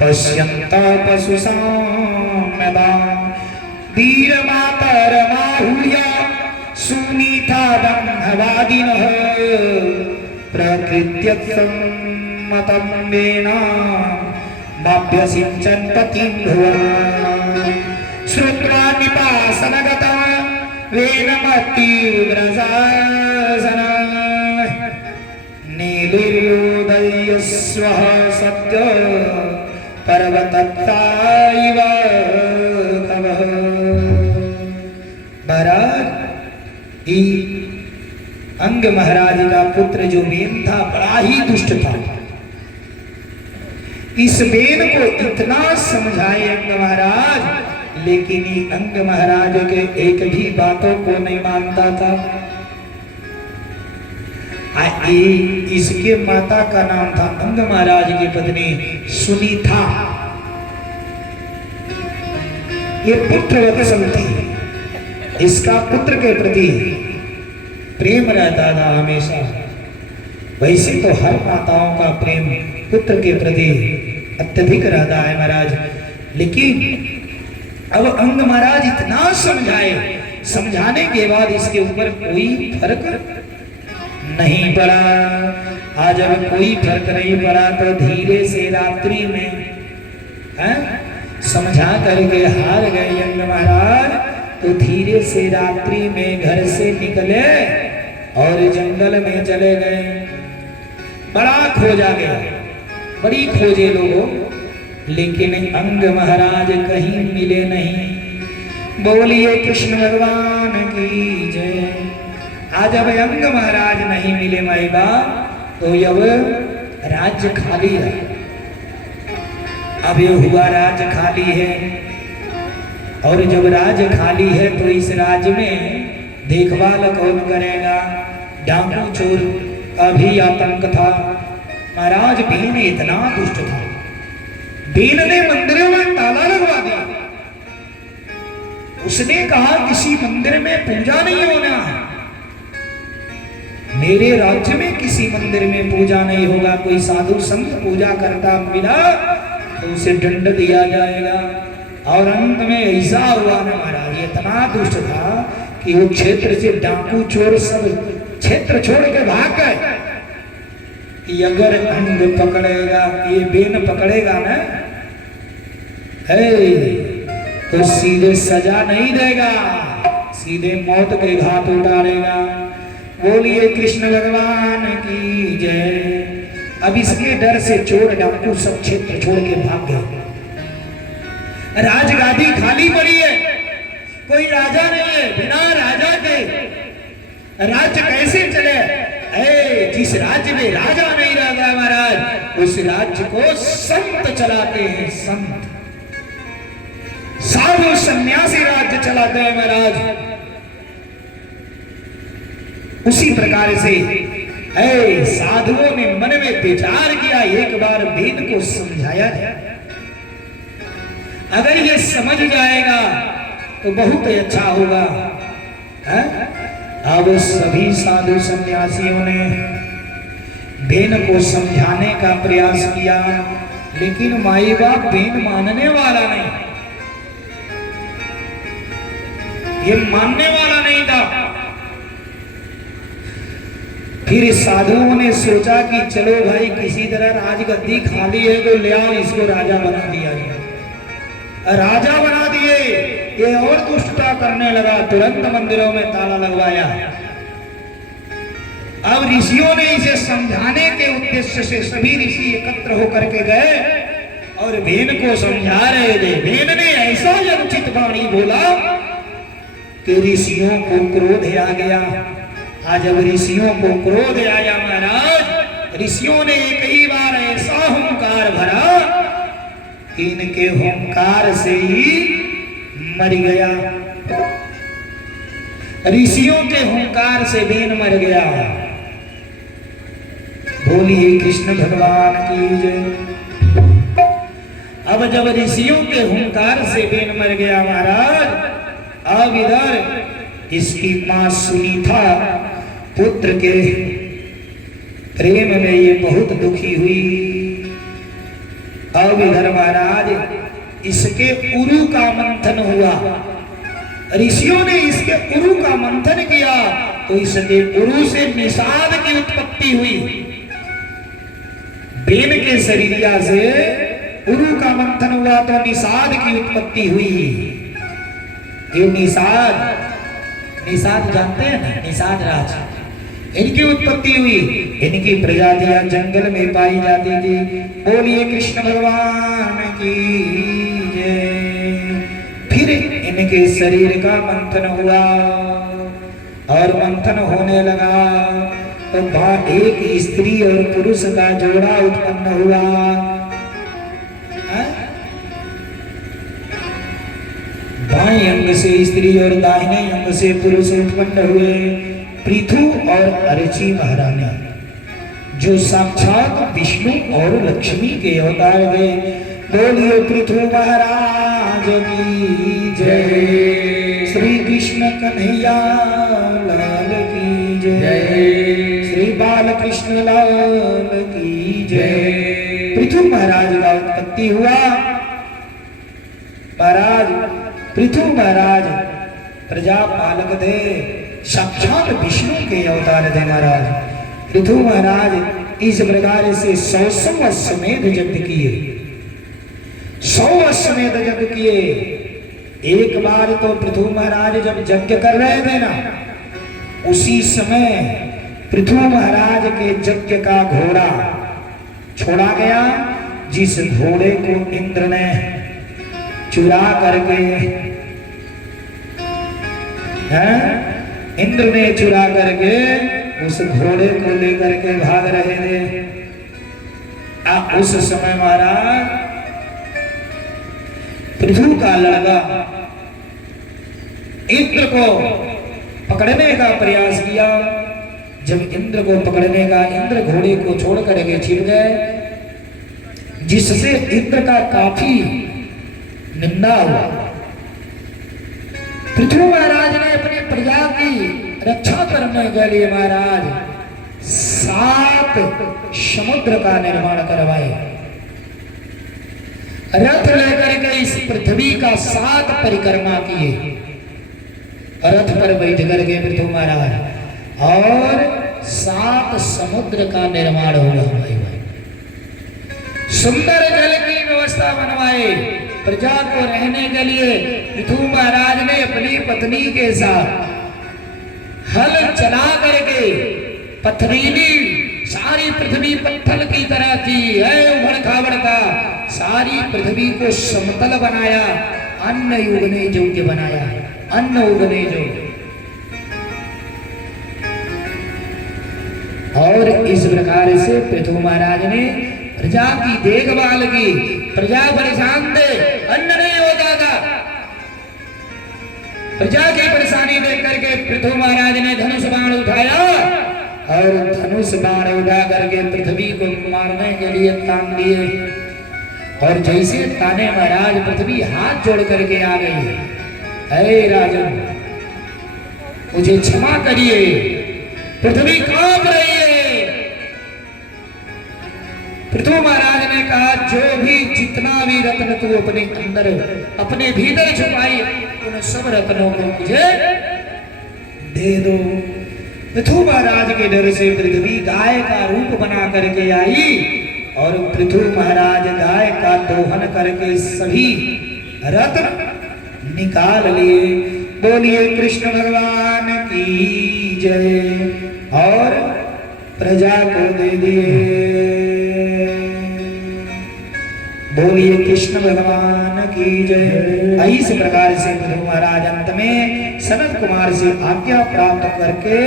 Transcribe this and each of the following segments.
पश्यन्त पशुसाम्यदा वीरमातरमाहूय Sunita ब्रह्मवादिनः प्रकृत्यसम्मतं vena माभ्यसिञ्चन् पतिं भुवन् श्रुत्वा निपासनगता वेनमतीव्रशासन नीलिर्योदयस्वः सद्य पर्वतत्ताइव कवः। महाराज अंग महाराज का पुत्र जो बेन था बड़ा ही दुष्ट था। इस बेन को इतना समझाए अंग महाराज, लेकिन अंग महाराज के एक भी बातों को नहीं मानता था। इसके माता का नाम था अंग महाराज की पत्नी सुनीता। ये पुत्र वत्सल थी, इसका पुत्र के प्रति प्रेम रहता था हमेशा। वैसे तो हर माताओं का प्रेम पुत्र के प्रति अत्यधिक रहता है महाराज, लेकिन अब अंग महाराज इतना समझाए, समझाने के बाद इसके ऊपर कोई फर्क नहीं पड़ा। आज अब कोई फर्क नहीं पड़ा तो धीरे से रात्रि में समझा करके हार गए अंग महाराज। तो धीरे से रात्रि में घर से निकले और जंगल में चले गए। बड़ा खोजा गया, बड़ी खोजे लोगों, लेकिन अंग महाराज कहीं मिले नहीं। बोलिए कृष्ण भगवान की जय। आज अब अंग महाराज नहीं मिले माई बाप, तो अब राज्य खाली है। अब ये हुआ राज्य खाली है, और जब राज्य खाली है तो इस राज्य में देखभाल कौन करेगा? डाकू चोर का भी आतंक था। महाराज भीम इतना दुष्ट था, भीम ने मंदिरों में ताला लगवा दिया। उसने कहा किसी मंदिर में पूजा नहीं होना है, मेरे राज्य में किसी मंदिर में पूजा नहीं होगा। कोई साधु संत पूजा करता मिला तो उसे दंड दिया जाएगा। और अंत में ऐसा हुआ ना महाराज, इतना दुष्ट था कि वो क्षेत्र से डाकू चोर सब क्षेत्र छोड़ के भाग गए कि अगर अंग पकड़ेगा, ये बेन पकड़ेगा ना तो सीधे सजा नहीं देगा, सीधे मौत के घाट उतारेगा। बोलिए कृष्ण भगवान की जय। अब इसके डर से चोर डाकू सब क्षेत्र छोड़ के भाग गए। राजगादी खाली पड़ी है, कोई राजा नहीं है। बिना राजा के राज्य कैसे चले? जिस राज्य में राजा नहीं रहता महाराज, उस राज्य को संत चलाते हैं। संत साधु सन्यासी राज्य चलाते हैं महाराज। उसी प्रकार से साधुओं ने मन में विचार किया, एक बार वेद को समझाया जाए। अगर ये समझ जाएगा तो बहुत अच्छा होगा। अब सभी साधु सन्यासियों ने बेन को समझाने का प्रयास किया, लेकिन माई बाप बेन मानने वाला नहीं, ये मानने वाला नहीं था। फिर साधुओं ने सोचा कि चलो भाई किसी तरह राजगद्दी खाली है तो ले आओ, इसको राजा बना दिया जाए। राजा बना दिए। ये और दुष्टता करने लगा, तुरंत मंदिरों में ताला लगवाया। अब ऋषियों ने इसे समझाने के उद्देश्य से सभी ऋषि एकत्र होकर के गए और भेन को समझा रहे थे। भेन ने ऐसा अनुचित वाणी बोला कि ऋषियों को क्रोध आ गया। आज जब ऋषियों को क्रोध आया महाराज, ऋषियों ने एक ही बार ऐसा हुंकार भरा, इनके हुंकार से ही मर गया। ऋषियों के हुंकार से बेन मर गया। बोलिए कृष्ण भगवान की जय। अब जब ऋषियों के हुंकार से बेन मर गया महाराज, अब इधर इसकी मां सुनीता पुत्र के प्रेम में ये बहुत दुखी हुई। अब इधर महाराज इसके उरु का मंथन हुआ, ऋषियों ने इसके उरु का मंथन किया तो इसके उरु से निषाद की उत्पत्ति हुई। बेन के शरीरिया से उरु का मंथन हुआ तो निषाद की उत्पत्ति हुई। ये निषाद जानते हैं ना, निषाद राज, इनकी उत्पत्ति हुई। इनकी प्रजातियां जंगल में पाई जाती थी। बोलिए कृष्ण भगवान की जय। फिर इनके शरीर का मंथन हुआ और मंथन होने लगा तो एक स्त्री और पुरुष का जोड़ा उत्पन्न हुआ। बाएं अंग से स्त्री और दाहिने अंग से पुरुष उत्पन्न हुए। पृथु और अर्ची महारानी जो साक्षात विष्णु और लक्ष्मी के अवतार हुए। बोलिए पृथु महाराज की जय। श्री कृष्ण कन्हैया लाल की जय। श्री बाल कृष्ण लाल की जय। पृथु महाराज का उत्पत्ति हुआ। महाराज पृथु महाराज प्रजा पालक थे, साक्षात विष्णु के अवतार थे। महाराज पृथु महाराज इस प्रकार से 100 अश्वमेध यज्ञ किए, 100 अश्वमेध यज्ञ किए। एक बार तो पृथु महाराज जब यज्ञ कर रहे थे ना, उसी समय पृथु महाराज के यज्ञ का घोड़ा छोड़ा गया, जिस घोड़े को इंद्र ने चुरा करके इंद्र ने चुरा करके उस घोड़े को लेकर के भाग रहे थे। उस समय महाराज पृथु का लड़का इंद्र को पकड़ने का प्रयास किया। जब इंद्र को पकड़ने का, इंद्र घोड़े को छोड़ करके छिप गए, जिससे इंद्र का काफी निंदा हुआ। पृथु महाराज ने अपनी प्रजा की रक्षा करने के लिए महाराज 7 समुद्र का निर्माण करवाए। रथ लेकर के इस पृथ्वी का 7 परिक्रमा किए। रथ पर बैठ करके पृथु महाराज और 7 समुद्र का निर्माण हुआ। सुंदर जल की व्यवस्था बनवाए। प्रजा को रहने के लिए पृथु महाराज ने अपनी पत्नी के साथ हल चला करके पथरीली सारी पृथ्वी पत्थर की तरह की है, उबड़ खाबड़ का सारी पृथ्वी को समतल बनाया, अन्न उगने योग्य बनाया, अन्न उगने योग्य। और इस प्रकार से पृथु महाराज ने प्रजा की देखभाल की। प्रजा परेशान थे, अन्न नहीं होता था। प्रजा की परेशानी देख करके पृथु महाराज ने धनुष बाण उठाया और धनुष बाण उठा करके पृथ्वी को मारने के लिए तान दिए। और जैसे ताने महाराज पृथ्वी हाथ जोड़ करके आ गई, हे राजन मुझे क्षमा करिए, पृथ्वी कांप रही है। पृथु महाराज ने कहा जो भी जितना भी रत्न तू अपने अंदर अपने भीतर छुपाई, उन सब रत्नों को मुझे दे दो। पृथु महाराज के डर से पृथ्वी गाय का रूप बना करके आई और पृथु महाराज गाय का दोहन करके सभी रत्न निकाल लिए। बोलिए कृष्ण भगवान की जय। और प्रजा को दे दिए। बोलिए कृष्ण भगवान की जय। इस प्रकार से पृथु महाराज अंत में सनत कुमार से आज्ञा प्राप्त करके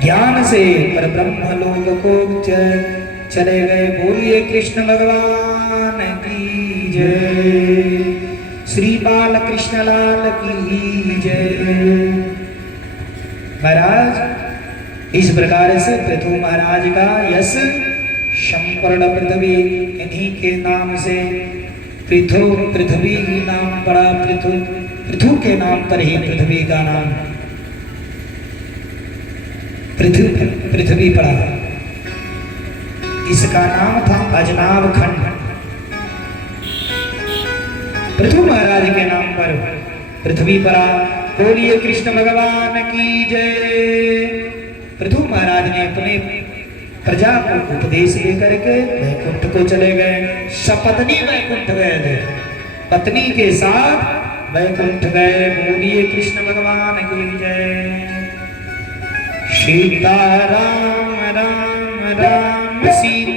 ज्ञान से पर ब्रह्म लोक को चले गए। बोलिए कृष्ण भगवान की जय। श्री बाल कृष्ण लाल की जय। महाराज इस प्रकार से पृथु महाराज का यश संपूर्ण पृथ्वी इन्हीं के नाम से पृथ्वी ही नाम पड़ा। पृथु के नाम पर ही पृथ्वी का नाम पृथ्वी पड़ा। इसका नाम था अजनाब खंड। पृथु महाराज के नाम पर पृथ्वी परा। बोलिए कृष्ण भगवान की जय। पृथु महाराज ने अपने प्रजा को उपदेश लेकर के वैकुंठ को चले गए। सपत्नी वैकुंठ गए थे, पत्नी के साथ वैकुंठ गए। बोलिए कृष्ण भगवान की जय। सीता राम राम राम सीता